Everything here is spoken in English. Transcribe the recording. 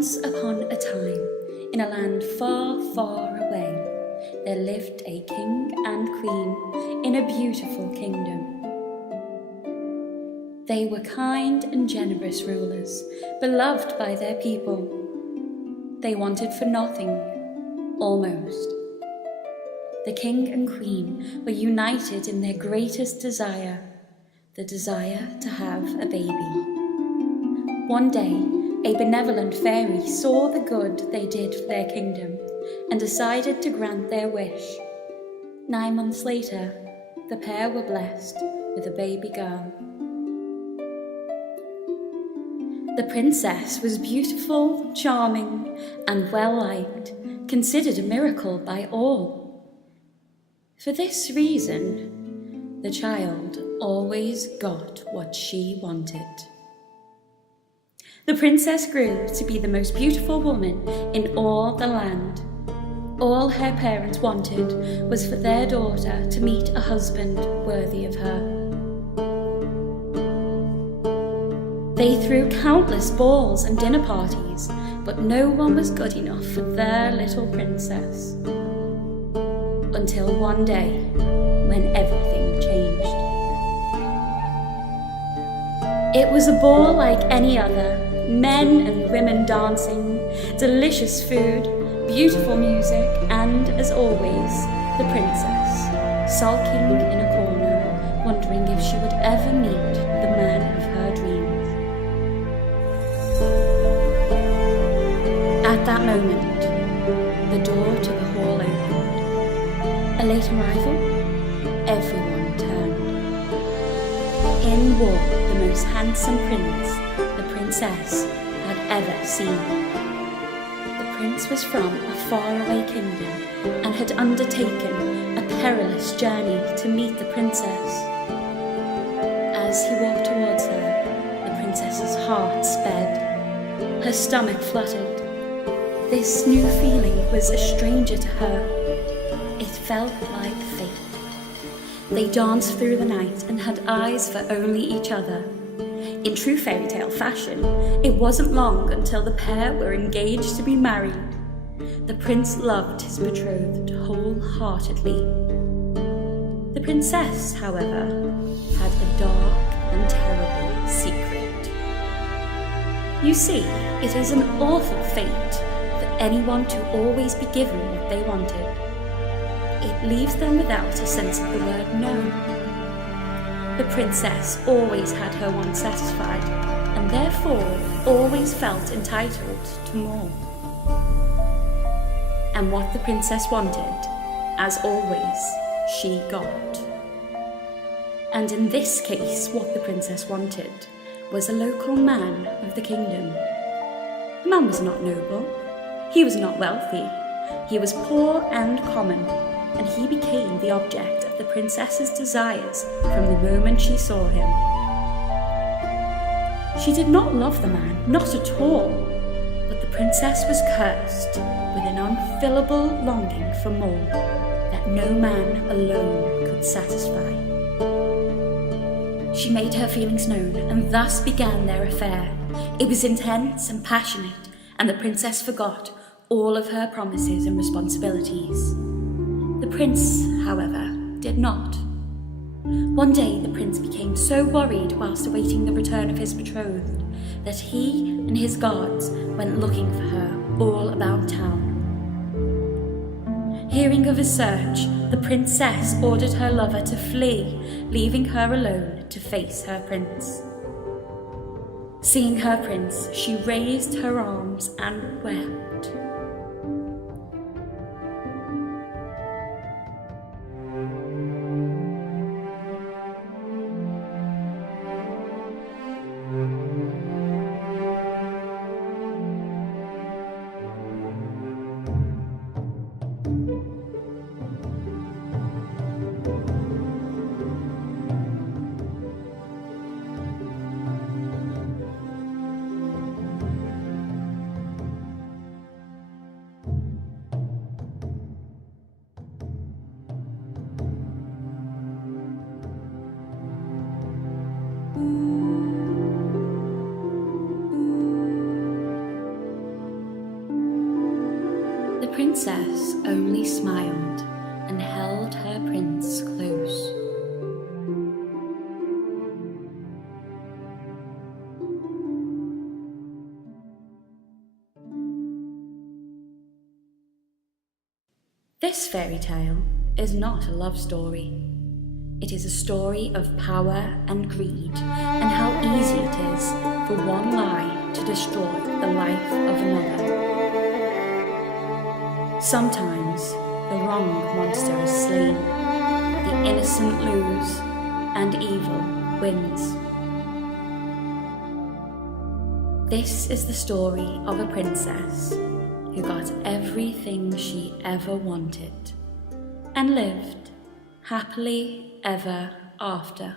Once upon a time, in a land far, far away, there lived a king and queen in a beautiful kingdom. They were kind and generous rulers, beloved by their people. They wanted for nothing, almost. The king and queen were united in their greatest desire, the desire to have a baby. One day, a benevolent fairy saw the good they did for their kingdom and decided to grant their wish. 9 months later, the pair were blessed with a baby girl. The princess was beautiful, charming, and well-liked, considered a miracle by all. For this reason, the child always got what she wanted. The princess grew to be the most beautiful woman in all the land. All her parents wanted was for their daughter to meet a husband worthy of her. They threw countless balls and dinner parties, but no one was good enough for their little princess. Until one day, when everything changed. It was a ball like any other. Men and women dancing, delicious food, beautiful music, and, as always, the princess, sulking in a corner, wondering if she would ever meet the man of her dreams. At that moment, the door to the hall opened. A late arrival? Everyone turned. In walked the most handsome prince the princess had ever seen. The prince was from a faraway kingdom and had undertaken a perilous journey to meet the princess. As he walked towards her, the princess's heart sped. Her stomach fluttered. This new feeling was a stranger to her. It felt like fate. They danced through the night and had eyes for only each other. In true fairy tale fashion, it wasn't long until the pair were engaged to be married. The prince loved his betrothed wholeheartedly. The princess, however, had a dark and terrible secret. You see, it is an awful fate for anyone to always be given what they wanted. It leaves them without a sense of the word no. The princess always had her wants satisfied, and therefore always felt entitled to more. And what the princess wanted, as always, she got. And in this case, what the princess wanted was a local man of the kingdom. The man was not noble, he was not wealthy, he was poor and common, and he became the object of the princess's desires from the moment she saw him. She did not love the man, not at all, but the princess was cursed with an unfillable longing for more that no man alone could satisfy. She made her feelings known, and thus began their affair. It was intense and passionate, and the princess forgot all of her promises and responsibilities. The prince, however, did not. One day the prince became so worried whilst awaiting the return of his betrothed that he and his guards went looking for her all about town. Hearing of his search, the princess ordered her lover to flee, leaving her alone to face her prince. Seeing her prince, she raised her arms and wept. The princess only smiled and held her prince close. This fairy tale is not a love story. It is a story of power and greed, and how easy it is for one lie to destroy the life of another. Sometimes the wrong monster is slain, the innocent lose, and evil wins. This is the story of a princess who got everything she ever wanted and lived happily ever after.